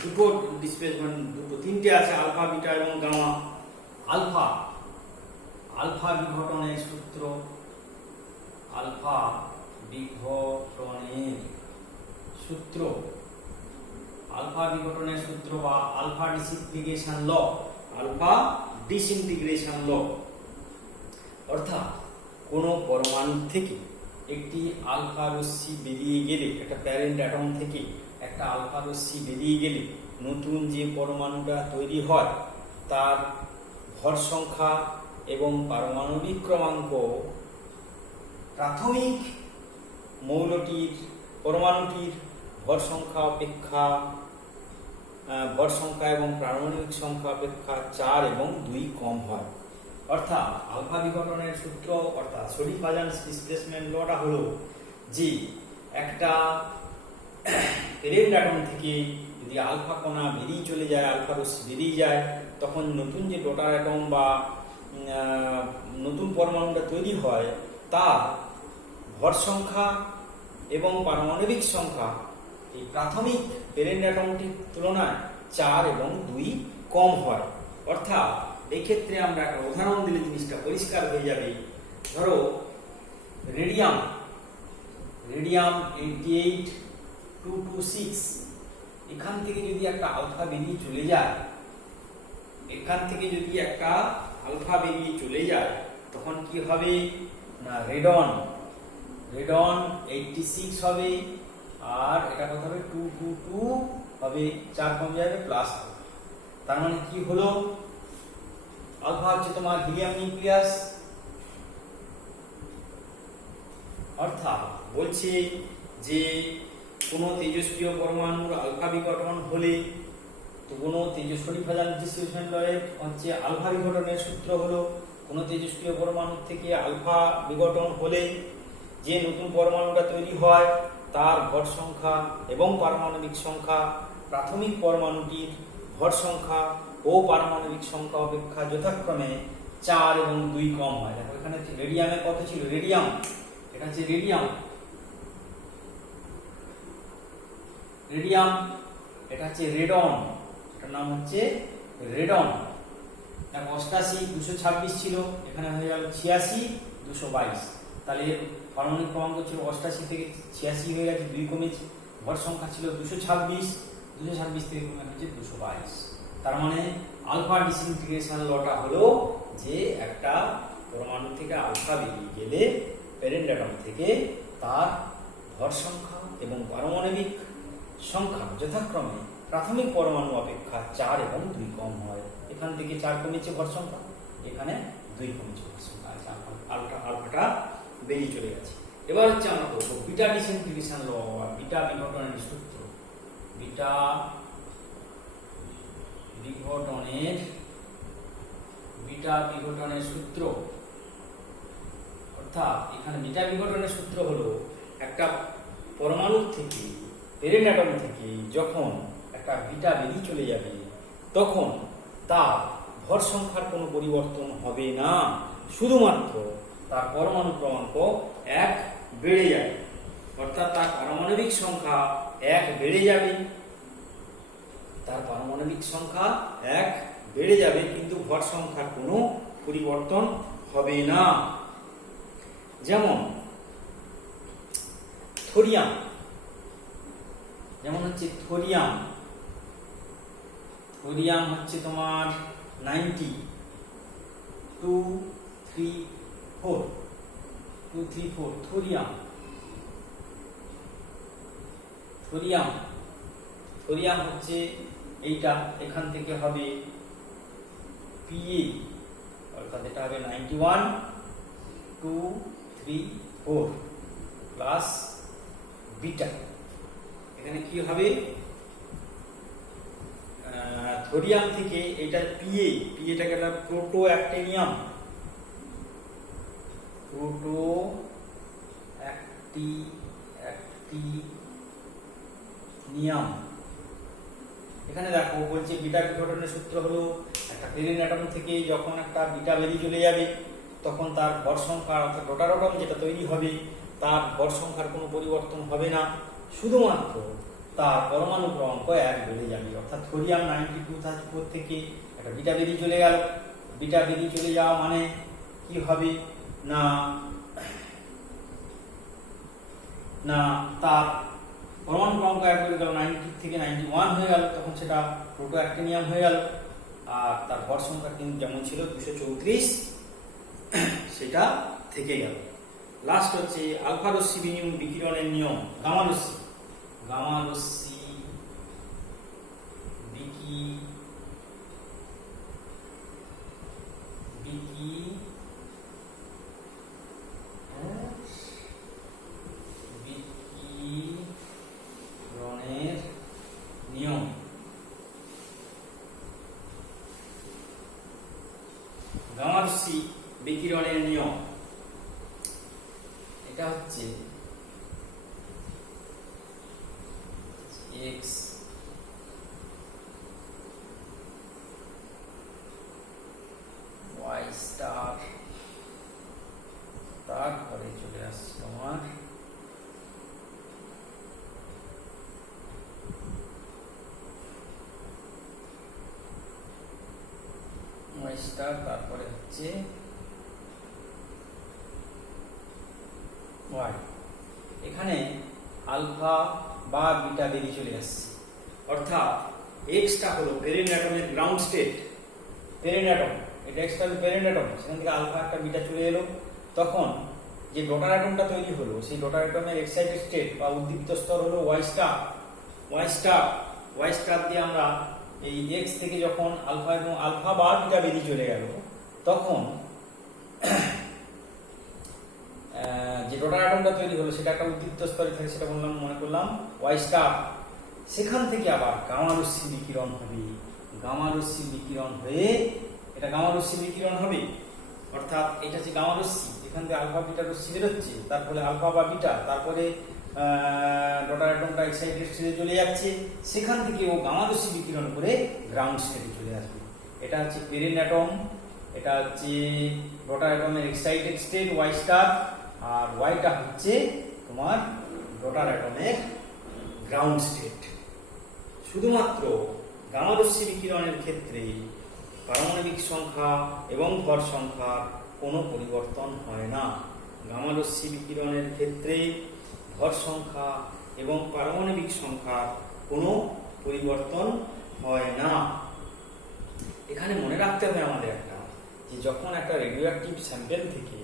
দুটো ডিসপ্লেসমেন্ট, দুটো তিনটে আছে, আলফা, বিটা এবং গামা। আলফা আলফা বিঘটনের সূত্র, আলফা বিঘটনের সূত্র, আলফা বিঘটনের সূত্র বা আলফা ডিসইন্টিগ্রেশন ল, আলফা ডিসইন্টিগ্রেশন ল। অর্থাৎ কোন পরমাণু থেকে একটি আলফা রশ্মি বেরিয়ে গেলে, একটা প্যারেন্ট অ্যাটম থেকে একটা আলফা রশ্মি বেরিয়ে গেলে নতুন যে পরমাণুটা তৈরি হয় তার ভর সংখ্যা এবং পারমাণবিক ক্রমাঙ্ক প্রাথমিক মৌলটির পরমাণুটির ভর সংখ্যা এবং পারমাণবিক সংখ্যা অপেক্ষা 4 এবং 2 কম হয়। অর্থাৎ আলফা বিঘটনের সূত্র অর্থাৎ শরীফ-হাজান্স ডিসপ্লেসমেন্ট লটা হলো যে একটা প্যারেন্ট অ্যাটম থেকে যদি আলফা কণা বেরিয়ে চলে যায়, আলফা রশ্মি বেরিয়ে যায়, তখন নতুন যে ডটার অ্যাটম বা নতুন পরমাণুটা তৈরি হয় তার ভর সংখ্যা এবং পারমাণবিক সংখ্যা এই প্রাথমিক প্যারেন্ট অ্যাটমটির তুলনায় 4 এবং 2 কম হয়। অর্থাৎ এই ক্ষেত্রে আমরা একটা উদাহরণ দিলে জিনিসটা পরিষ্কার হয়ে যাবে। ধরো রেডিয়াম 88,226, এখান থেকে যদি একটা আলফা বেরিয়ে চলে যায়, তখন কি হবে না রেডন 86 হবে, আর এটা কত হবে 222 হবে, 4 কম যাবে প্লাস হবে। তার মানে কি হলো, আলফা হচ্ছে তোমার হিলিয়াম নিউক্লিয়াস। অর্থাৎ বলছে যে কোন তেজস্ক্রিয় পরমাণুর আলফা বিঘটন হলে, তো কোন শরীফ-হাজান্স ডিসপ্লেসমেন্ট লয়ের হচ্ছে আলফা বিঘটনের সূত্র হলো কোন তেজস্ক্রিয় পরমাণু থেকে আলফা বিঘটন হলে যে নতুন পরমাণুটা তৈরি হয় তার ভর সংখ্যা এবং পারমাণবিক সংখ্যা প্রাথমিক পরমাণুটির ভর সংখ্যা ও পারমাণবিক সংখ্যা অপেক্ষা যথাক্রমে 4 এবং 2 কম হয়। দেখো এখানে রেডিয়ামে কত ছিল, রেডিয়াম এটা হচ্ছে রেডিয়াম, এটা হচ্ছে রেডন, এটার নাম হচ্ছে রেডন। 88 226 ছিল, এখানে হয়ে গেল 86 222। তাহলে এর পারমাণবিক ক্রমাঙ্ক ছিল 88 থেকে 86 হয়ে গেছে, 2 কমেছে। ভর সংখ্যা ছিল 226 থেকে কমে হচ্ছে 222। তার মানে আলফা ডিসইন্টিগ্রেশন লটা হলো যে একটা পরমাণু থেকে আলফা বেরিয়ে গেলে প্যারেন্ট অ্যাটম থেকে তার ভর সংখ্যা এবং পারমাণবিক সংখ্যা যথাক্রমে প্রাথমিক পরমাণু অপেক্ষা 4 এবং 2 কম হয়। এখান থেকে 4 কমেছে ভর সংখ্যা, এখানে 2 কমেছে ভর সংখ্যা, আলফাটা বেরিয়ে চলে গেছে। এবার হচ্ছে আমরা করবো বিটা ডিসইন্টিগ্রেশন ল বা বিটা বিঘটনের সূত্র। বিটা বিঘটনের সূত্র অর্থাৎ এখানে বিটা বিঘটনের সূত্র হলো একটা পরমাণু থেকে প্যারেন্ট অ্যাটম থেকে যখন একটা বিটা বেরিয়ে চলে যাবে তখন তার ভর সংখ্যার কোনো পরিবর্তন হবে না, শুধুমাত্র তার পরমাণু ক্রমাঙ্ক 1 বেড়ে যাবে। অর্থাৎ তার পারমাণবিক সংখ্যা 1 বেড়ে যাবে, কিন্তু ভর সংখ্যার কোনো পরিবর্তন হবে না। যেমন থোরিয়াম হচ্ছে তোমার 234 থোরিয়াম হচ্ছে এইটা, এখান থেকে হবে PA, অর্থাৎ এটা হবে 91,234 প্লাস বিটা। এখানে কি হবে, থোরিয়াম থেকে এটা PAটাকে প্রোটো অ্যাক্টিনিয়াম, এখানে দেখো বলছে বিটা বিঘটনের সূত্র হলো একটা প্যারেন্ট অ্যাটম থেকে যখন একটা বিটা বেরিয়ে চলে যাবে তখন তার ভর সংখ্যা অর্থাৎ ডটার অ্যাটম যেটা তৈরি হবে তার ভর সংখ্যার কোনো পরিবর্তন হবে না, শুধুমাত্র তার পরমাণু ক্রমাঙ্ক 1 বেড়ে যাবে। অর্থাৎ থোরিয়াম 9234 থেকে একটা বিটা বেরিয়ে চলে গেল। বিটা বেরিয়ে চলে যাওয়া মানে কি হবে না তার পরমাণু ক্রমাঙ্ক 1 বেড়ে গেল, 90 থেকে 91 হয়ে গেল, তখন সেটা প্রোটো অ্যাক্টিনিয়াম হয়ে গেল। আর তার ভর সংখ্যা কিন্তু যেমন ছিল 234 সেটা থেকে গেল। লাস্ট হচ্ছে আলফা রশ্মি বিকিরণের নিয়ম। গামা রশ্মি বিকিরণের নিয়ম। গামা রশ্মি বিকিরণের নিয়ম এটা হচ্ছে x y স্টার, তারপরে চলে আসছে তোমার y স্টার, তারপরে হচ্ছে y। এখানে আলফা বা বিটা বেরিয়ে চলে আসছে। অর্থাৎ এক্সটা হলো প্যারেন্ট অ্যাটমের গ্রাউন্ড স্টেট, প্যারেন্ট অ্যাটম, এটা এক্সটা হলো প্যারেন্ট অ্যাটম, সেখান থেকে আলফা একটা বিটা চলে এলো। তখন যে ডটার অ্যাটমটা তৈরি হলো সেই ডটার অ্যাটমের এক্সাইটেড স্টেট বা উদ্দীপ্ত স্তর হলো ওয়াই স্টার দিয়ে আমরা এই এক্স থেকে যখন আলফা এবং আলফা বা বিটা বেরিয়ে চলে গেল, তখন যে ডটার অ্যাটমটা তৈরি হলো সেটা একটা উদ্দীপ্ত স্তরে থাকে, সেটা বললাম, মনে করলাম ওয়াই স্টার। সেখান থেকে আবার গামা রশ্মি বিকিরণ হবে, গামা রশ্মি বিকিরণ হয়ে এটা গামা রশ্মি বিকিরণ হবে। অর্থাৎ এটা যে গামা রশ্মি, এখান থেকে আলফা বিটা রশ্মি বেরোচ্ছে, তারপরে আলফা বা বিটা, তারপরে ডটার অ্যাটমটা এক্সাইটেড স্টেটে চলে যাচ্ছে, সেখান থেকে ও গামা রশ্মি বিকিরণ করে গ্রাউন্ড স্টেটে চলে আসবে। এটা হচ্ছে প্যারেন্ট অ্যাটম, এটা হচ্ছে ডটার অ্যাটমের এক্সাইটেড স্টেট ওয়াই স্টার, আর ওয়াইটা হচ্ছে তোমার ডটার অ্যাটমের গ্রাউন্ড স্টেট। শুধুমাত্র গামা রশ্মি বিকিরণের ক্ষেত্রে পারমাণবিক সংখ্যা এবং ভর সংখ্যার কোনো পরিবর্তন হয় না। গামা রশ্মি বিকিরণের ক্ষেত্রে ভর সংখ্যা এবং পারমাণবিক সংখ্যার কোনো পরিবর্তন হয় না। এখানে মনে রাখতে হবে আমাদের একটা, যে যখন একটা রেডিও অ্যাক্টিভ স্যাম্পেল থেকে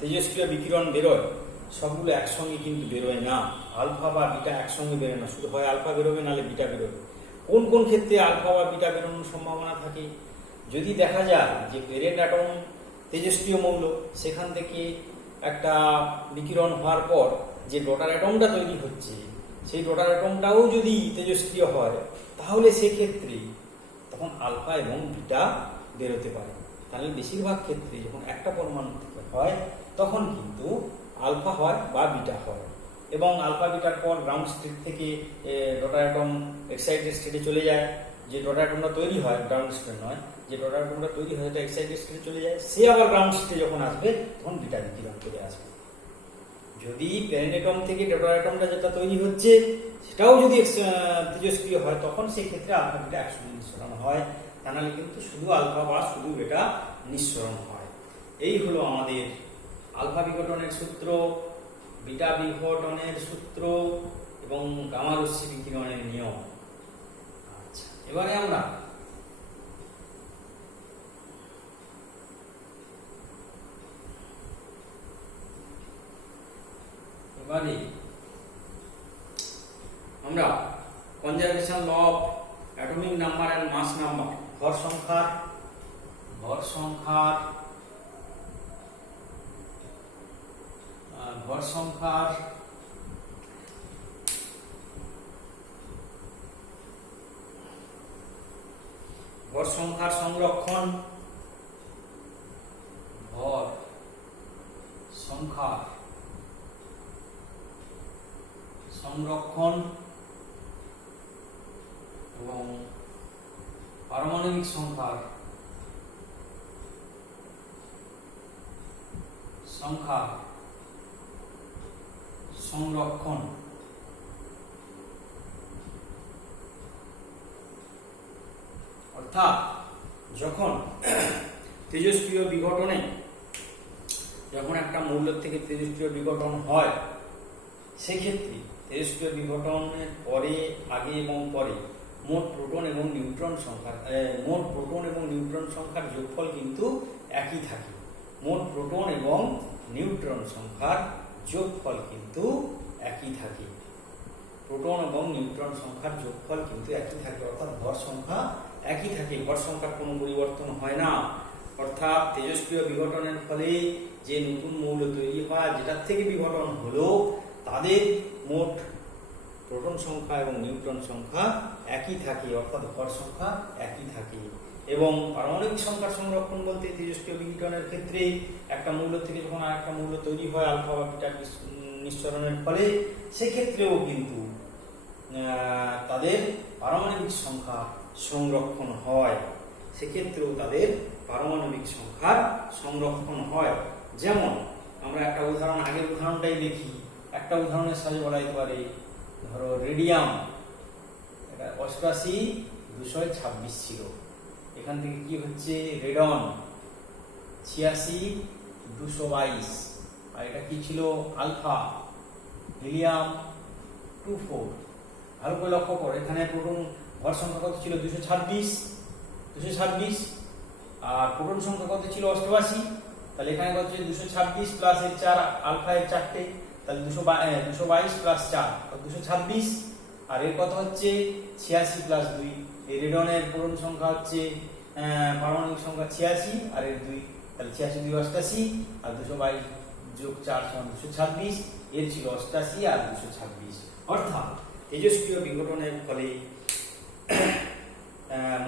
তেজস্ক্রিয় বিকিরণ বেরোয়, সবগুলো একসঙ্গে কিন্তু বেরোয় না, আলফা বা বিটা একসঙ্গে বেরোয় না, শুধু হয় আলফা বেরোবে নাহলে বিটা বেরোবে। কোন কোন ক্ষেত্রে আলফা বা বিটা বেরোনোর সম্ভাবনা থাকে? যদি দেখা যায় যে প্যারেন্ট অ্যাটম তেজস্ক্রিয় মৌল, সেখান থেকে একটা বিকিরণ হওয়ার পর যে ডটার অ্যাটমটা তৈরি হচ্ছে, সেই ডটার অ্যাটমটাও যদি তেজস্ক্রিয় হয়, তাহলে সেক্ষেত্রে তখন আলফা এবং বিটা বেরোতে পারে। তাহলে বেশিরভাগ ক্ষেত্রে যখন একটা পরমাণু থেকে হয়, তখন কিন্তু আলফা হয় বা বিটা হয়, এবং আলফা বিটার পর গ্রাউন্ড স্টেট থেকে ডটার অ্যাটম এক্সাইটেড স্টেটে চলে যায়। যে ডটার অ্যাটমটা তৈরি হয়, গ্রাউন্ড স্টেট নয়, যে ডটার অ্যাটমটা তৈরি হয় সেটা এক্সাইটেড স্টেটে চলে যায়, সে আবার গ্রাউন্ড স্টেটে যখন আসবে তখন বিটা বিকিরণ করে আসবে। যদি প্যারেন্ট অ্যাটম থেকে ডটার অ্যাটমটা যেটা তৈরি হচ্ছে সেটাও যদি তেজস্ক্রিয় হয়, তখন সেই ক্ষেত্রে আলফা বিটা একসঙ্গে নিঃসরণ হয়, তা নাহলে কিন্তু শুধু আলফা বা শুধু বিটা নিঃসরণ হয়। এই হলো আমাদের আলফা বিঘটনের সূত্র, বিটা বিঘটনের সূত্র এবং গামা রশ্মি বিকিরণের নিয়ম। আচ্ছা, এবারে আমরা conservation law of atomic number and mass number, ভর সংখ্যার সংরক্ষণ, ভর সংখ্যার সংরক্ষণ এবং পারমাণবিক সংখ্যার সংখ্যা সংরক্ষণ অর্থাৎ যখন তেজস্ক্রিয় বিঘটনে যখন একটা মৌলের থেকে তেজস্ক্রিয় বিঘটন হয়, সেক্ষেত্রে তেজস্ক্রিয় বিঘটনের পরে, আগে এবং পরে মোট প্রোটন এবং নিউট্রন সংখ্যার যোগফল কিন্তু একই থাকে। মোট প্রোটন এবং নিউট্রন সংখ্যার যোগফল কিন্তু একই থাকে। প্রোটন এবং নিউট্রন সংখ্যার যোগফল কিন্তু একই থাকে, অর্থাৎ ভর সংখ্যা একই থাকে, ভর সংখ্যার কোনো পরিবর্তন হয় না। অর্থাৎ তেজস্ক্রিয় বিঘটনের ফলে যে নতুন মৌল তৈরি হয়, যেটার থেকে বিঘটন হলো, তাদের মোট প্রোটন সংখ্যা এবং নিউট্রন সংখ্যা একই থাকে, অর্থাৎ ভর সংখ্যা একই থাকে। এবং পারমাণবিক সংখ্যার সংরক্ষণ বলতে তেজস্ক্রিয় বিঘটনের ক্ষেত্রে একটা মৌল থেকে যখন আরেকটা মৌল তৈরি হয় আলফা বা বিটা নিঃসরণের ফলে, সেক্ষেত্রেও কিন্তু তাদের পারমাণবিক সংখ্যা সংরক্ষণ হয়। সেক্ষেত্রেও তাদের পারমাণবিক সংখ্যার সংরক্ষণ হয়। যেমন আমরা একটা উদাহরণ, আগের উদাহরণটাই দেখি। একটা উদাহরণের সাহায্যে বলা যেতে পারে, ধরো রেডিয়াম, এটা 88,226 ছিল, এখান থেকে কি হচ্ছে রেডন 86,222, আর এটা কি ছিল আলফা, হিলিয়াম 24। ভালো করে লক্ষ্য করো, এখানে প্রোটন ভর সংখ্যা কত ছিল 226, আর প্রোটন সংখ্যা কত ছিল 88। তাহলে এখানে কত ছিল 226 প্লাস এর 4, আলফা এর 4টে, তাহলে 222 প্লাস 4 226, আর এর কত হচ্ছে 86 প্লাস 2। এই রেডনের প্রোটন সংখ্যা হচ্ছে পারমাণবিক সংখ্যা 86 আর এর 2, তাহলে 86 2 88, আর 222 যোগ 4 সমান 226, এর ছিল 88 আর 226। অর্থাৎ তেজস্ক্রিয় বিঘটনের ফলে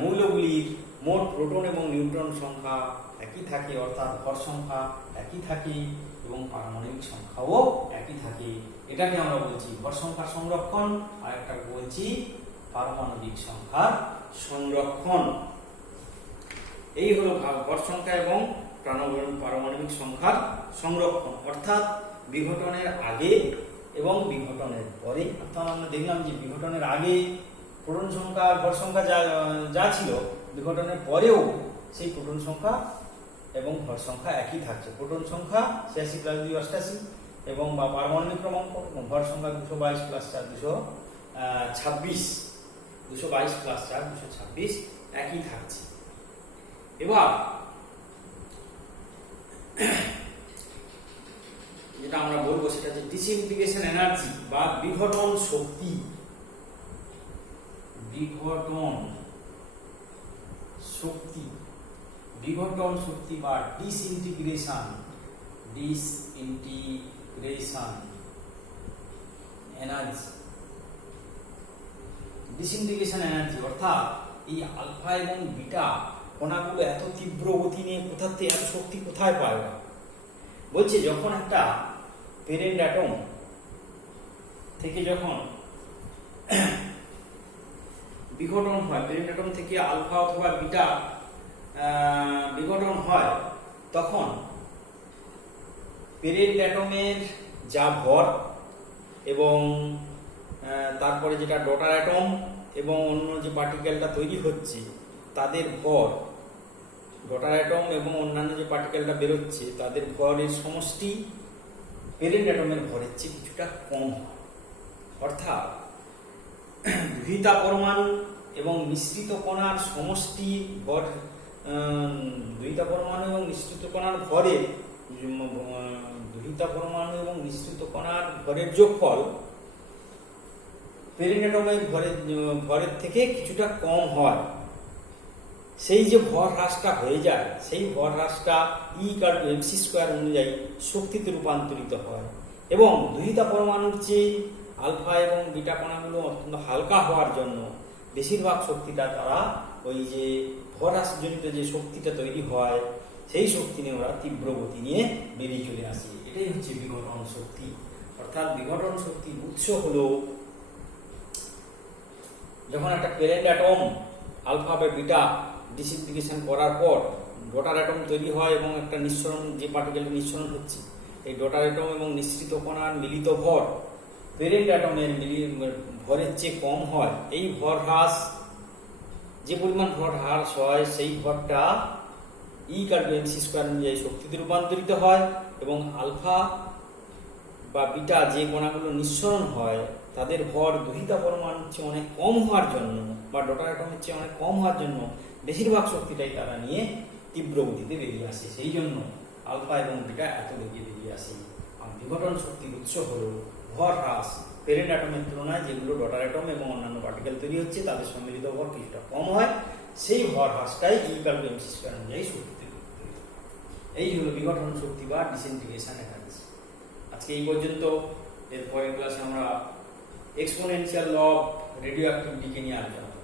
মৌলগুলির মোট প্রোটন এবং নিউট্রন সংখ্যা একই থাকে, অর্থাৎ ভর সংখ্যা একই থাকে এবং পারমাণবিক সংখ্যাও একই থাকে। এটাকে আমরা বলছি ভর সংখ্যা সংরক্ষণ, আর একটা বলছি পারমাণবিক সংখ্যার সংরক্ষণ। এই হলো ভর সংখ্যা এবং পারমাণবিক সংখ্যার সংরক্ষণ, অর্থাৎ বিঘটনের আগে এবং বিঘটনের পরে। অর্থাৎ আমরা দেখলাম যে বিঘটনের আগে প্রোটন সংখ্যা আর ভর সংখ্যা যা ছিল, বিঘটনের পরেও সেই প্রোটন সংখ্যা এবং ভর সংখ্যা একই থাকছে। প্রোটন সংখ্যা 86 প্লাস 2 88, এবং বা পারমাণবিক ক্রমাঙ্ক এবং ভর সংখ্যা 222 প্লাস 4 226, 222 প্লাস 4 226 একই থাকছে। এবার যেটা আমরা বলবো সেটা হচ্ছে ডিসইন্টিগ্রেশন এনার্জি বা বিঘটন শক্তি। বিঘটন শক্তি বা ডিসইন্টিগ্রেশন এনার্জি। ডিসইন্টিগ্রেশন এনার্জি অর্থাৎ এই আলফা এবং বিটা কণাগুলো এত তীব্র গতি নিয়ে কোথা থেকে এত শক্তি কোথায় পায়? বলছে যখন একটা প্যারেন্ট অ্যাটম থেকে যখন বিঘটন হয়, প্যারেন্ট অ্যাটম থেকে আলফা অথবা বিটা বিঘটন হয়, তখন প্যারেন্ট অ্যাটমের যা ভর এবং তারপরে যেটা ডটার অ্যাটম এবং অন্য যে পার্টিকেলটা তৈরি হচ্ছে তাদের ভর, ডটার অ্যাটম এবং অন্যান্য যে পার্টিকেলটা বেরোচ্ছে তাদের ভরের সমষ্টি প্যারেন্ট অ্যাটমের ভরের চেয়ে কিছুটা কম হয়। অর্থাৎ দুহিতা পরমাণু এবং মিশ্রিত কণার সমষ্টি ভর, দুহিতা পরমাণু এবং মিশ্রিত কণার ভরের, দুহিতা পরমাণু এবং মিশ্রিত কণার ভরের যোগফল প্যারেন্ট অ্যাটমের ভরের থেকে কিছুটা কম হয়। সেই যে ভর হ্রাসটা হয়ে যায়, সেই ভর হ্রাসটা E=mc² অনুযায়ী শক্তিতে রূপান্তরিত হয়, এবং দুহিতা পরমাণুর চেয়ে আলফা এবং বিটা কণাগুলো অত্যন্ত হালকা হওয়ার জন্য বেশিরভাগ শক্তিটা তারা ওই যে ভর হ্রাসজনিত যে শক্তিটা তৈরি হয় সেই শক্তি নিয়ে ওরা তীব্র গতি নিয়ে বেরিয়ে চলে আসে। এটাই হচ্ছে বিঘটন শক্তি। অর্থাৎ বিঘটন শক্তির উৎস হলো যখন একটা প্যারেন্ট অ্যাটম আলফা বা বিটা ডিসইন্টিগ্রেশন করার পর ডটার অ্যাটম তৈরি হয় এবং একটা নিঃসরণ, যে পার্টিকেল নিঃসরণ হচ্ছে, এই ডটার অ্যাটম এবং নিঃসৃত কণার মিলিত ভর প্যারেন্ট অ্যাটমের ভরের চেয়ে কম হয়। এই ভর হ্রাস যে পরিমাণ ভর হ্রাস হয় সেই ভরটা ই কার্ড এমসি স্কোয়ার অনুযায়ী শক্তিতে রূপান্তরিত হয়, এবং আলফা বা বিটা যে কণাগুলো নিঃসরণ হয় তাদের ভর দুহিতা পরমাণুর চেয়ে অনেক কম হওয়ার জন্য বা ডটার অ্যাটমের চেয়ে অনেক কম হওয়ার জন্য বেশিরভাগ শক্তিটাই তারা নিয়ে তীব্র গতিতে বেরিয়ে আসে। সেই জন্য আলফা এবং বিটা এত বেগে বেরিয়ে আসে। আর বিঘটন শক্তির উৎস হলো ভর হ্রাস। প্যারেন্ট অ্যাটমের তুলনায় যেগুলো ডটার অ্যাটম এবং অন্যান্য পার্টিকেল তৈরি হচ্ছে তাদের সম্মিলিত ভর কিছুটা কম হয়, সেই ভর হ্রাসটাই E equal to mc square অনুযায়ী শক্তিতে রূপান্তরিত হয়। এই হলো বিঘটন শক্তি বা ডিসইন্টিগ্রেশন এনার্জি। আজকে এই পর্যন্ত। এর পরের ক্লাসে আমরা এক্সপোনেনশিয়াল ল অফ রেডিও অ্যাক্টিভিটিকে নিয়ে আলোচনা করব।